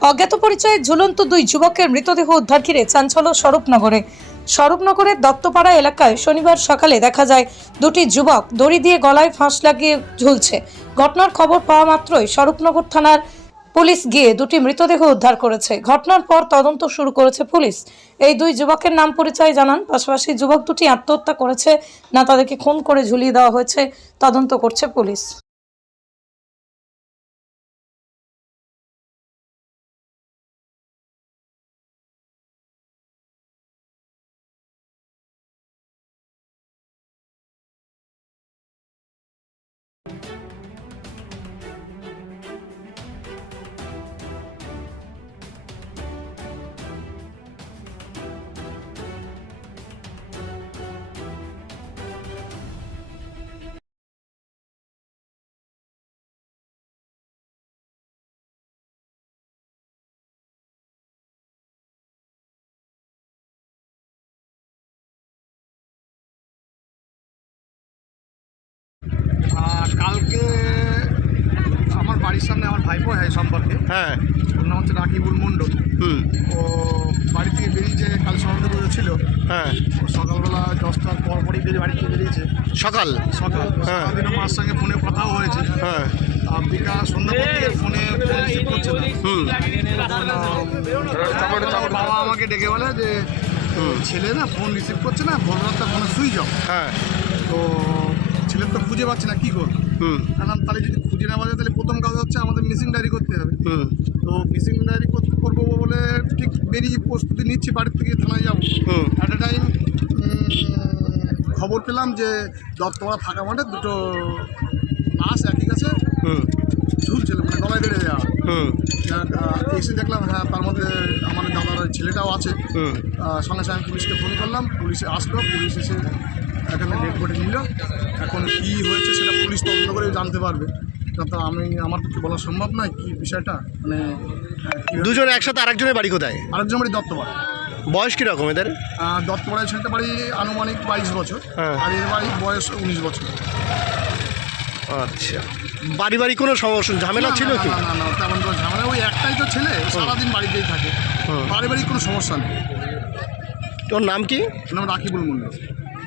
অজ্ঞাত পরিচয়ে ঝুলন্ত দুই যুবকের মৃতদেহ উদ্ধার ঘিরে চাঞ্চল্য স্বরূপনগরে। স্বরূপনগরের দত্তপাড়া এলাকায় শনিবার সকালে দেখা যায়, দুটি যুবক দড়ি দিয়ে গলায় ফাঁস লাগিয়ে ঝুলছে। ঘটনার খবর পাওয়া মাত্রই স্বরূপনগর থানার পুলিশ গিয়ে দুটি মৃতদেহ উদ্ধার করেছে। ঘটনার পর তদন্ত শুরু করেছে পুলিশ। এই দুই যুবকের নাম পরিচয় জানান, পাশাপাশি যুবক দুটি আত্মহত্যা করেছে। না, তাদেরকে খুন করে ঝুলিয়ে দেওয়া হয়েছে। তদন্ত করছে পুলিশ। কালকে আমার বাড়ির সামনে আমার ভাইপো হয় সম্পর্কে। হ্যাঁ। ওর নাম হচ্ছে রাকিবুল মণ্ডল হুম। ও বাড়ি থেকে বেরিয়েছে কাল সকালে পুজো ছিল। হ্যাঁ। ও সকালবেলা দশটার পর পরই বেরিয়ে বাড়ি থেকে বেরিয়েছে। সকাল? সকাল। হ্যাঁ। মার সঙ্গে ফোনে কথাও হয়েছে। হ্যাঁ। আর বিকাল সন্ধ্যা ফোনে ফোন রিসিভ করছে হুম। তখন, বাবা আমাকে ডেকে বলে যে ছেলে না ফোন রিসিভ করছে না ভোররাতটা ফোনে সুইচ অফ হ্যাঁ। তো ছেলের তো খুঁজে পাচ্ছে না কী করব? কারণ তাহলে যদি খুঁজে না পাওয়া যায় তাহলে প্রথম কাজ হচ্ছে আমাদের মিসিং ডায়েরি করতে হবে। তো মিসিং ডায়েরি করতে করব বলে ঠিক বেরিয়ে প্রস্তুতি নিচ্ছি বাড়ির থেকে থানায় যাব। অ্যাট এ টাইম খবর পেলাম যে দত্তপাড়া ফাঁকা মাঠে দুটো লাশ একই কাছে হুম। ঝুলছিল মানে গলায় বেড়ে আহ, এসে দেখলাম হ্যাঁ তার মধ্যে আমার দাদার ছেলেটাও আছে। সঙ্গে সঙ্গে পুলিশকে ফোন করলাম পুলিশ আসলো পুলিশ এসে এখানে ডেড বডি নিল। এখন কী হয়েছে সেটা পুলিশ তদন্ত করে জানতে পারবে। তা আমি আমার পক্ষে বলা সম্ভব নয় কী বিষয়টা মানে দুজন একসাথে আরেকজনের বাড়ি কোথায়? আরেকজন বাড়ি দত্তপাড়া। বয়স কীরকম এদের? দত্তপাড়ায় ছেলেটা বাড়ি আনুমানিক বাইশ বছর হ্যাঁ। আর এর বাড়ি বয়স উনিশ বছর। আচ্ছা। বাড়ি বাড়ি কোনো সমস্যা ঝামেলা ছিল কি? না না তেমন কোনো ঝামেলা ওই একটাই তো ছেলে সারাদিন বাড়িতেই থাকে। বাড়ি কোনো সমস্যা নেই। তোর নাম কি? নাম রাকিবুল মন্ডল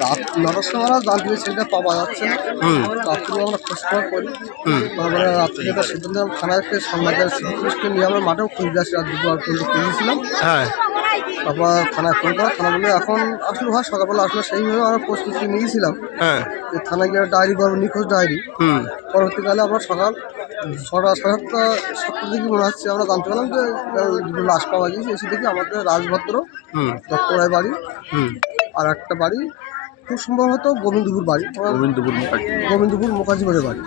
রাত নটার সময় জানতে সেটা পাওয়া যাচ্ছে না। হুম। রাত্রে আমরা খোঁজখবর করি। তারপরে রাত্রে সিদ্ধান্ত সিভিলকে নিয়ে আমরা মাঠেও খুঁজে আসি। রাত দুপুর পর্যন্ত খুঁজেছিলাম হ্যাঁ। তারপর থানায় ফোন করা থানা বলে এখন আসলো হয় সকালবেলা আসলো সেইভাবে আমরা প্রস্তুতি নিয়েছিলাম। হ্যাঁ। যে থানায় গিয়ে ডায়েরি করব নিখোঁজ ডায়েরি। পরবর্তীকালে আমরা সকাল ছটা সাড়ে সাতটা সাতটার দিকে মনে হচ্ছে আমরা জানতে পারলাম যে দুটো লাশ পাওয়া গিয়েছে এসে দেখি আমাদের রাজভদ্র দত্তরায় বাড়ি। হুম। আর একটা বাড়ি খুব সম্ভবত গোবিন্দপুর বাড়ি। গোবিন্দপুর গোবিন্দপুর মুখার্জিপুরের বাড়ি।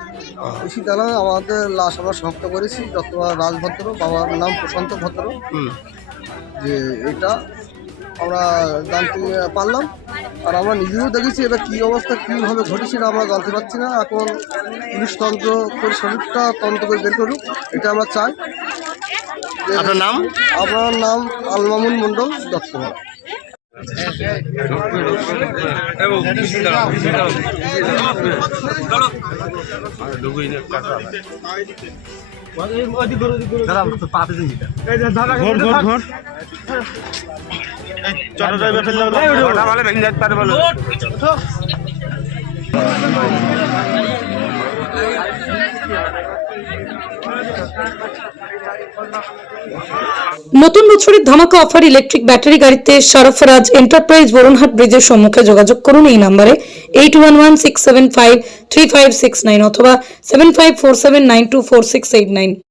এসে গেলাম আমাদের লাশ আমরা শনাক্ত করেছি রাজভদ্র বাবার নাম প্রশান্ত ভদ্র। হুম। যে এটা আমরা জানতে পারলাম। আর আমরা নিজেও দেখেছি এটা কী অবস্থা কীভাবে ঘটেছে এটা আমরা জানতে পারছি না। এখন পুলিশ তন্ত্র করে শরীরটা তন্ত্র করে বের করুক এটা আমরা চাই। আপনার নাম? আপনার নাম আলমামুন মণ্ডল দত্তপাড়া নতুন বছরের ধামাকা অফার ইলেকট্রিক ব্যাটারি গাড়িতে সরফরাজ এন্টারপ্রাইজ বরুণহাট ব্রিজের সম্মুখে যোগাযোগ করুন এই নাম্বারে eight one one six seven five three five six nine অথবা seven five four seven nine two four six eight nine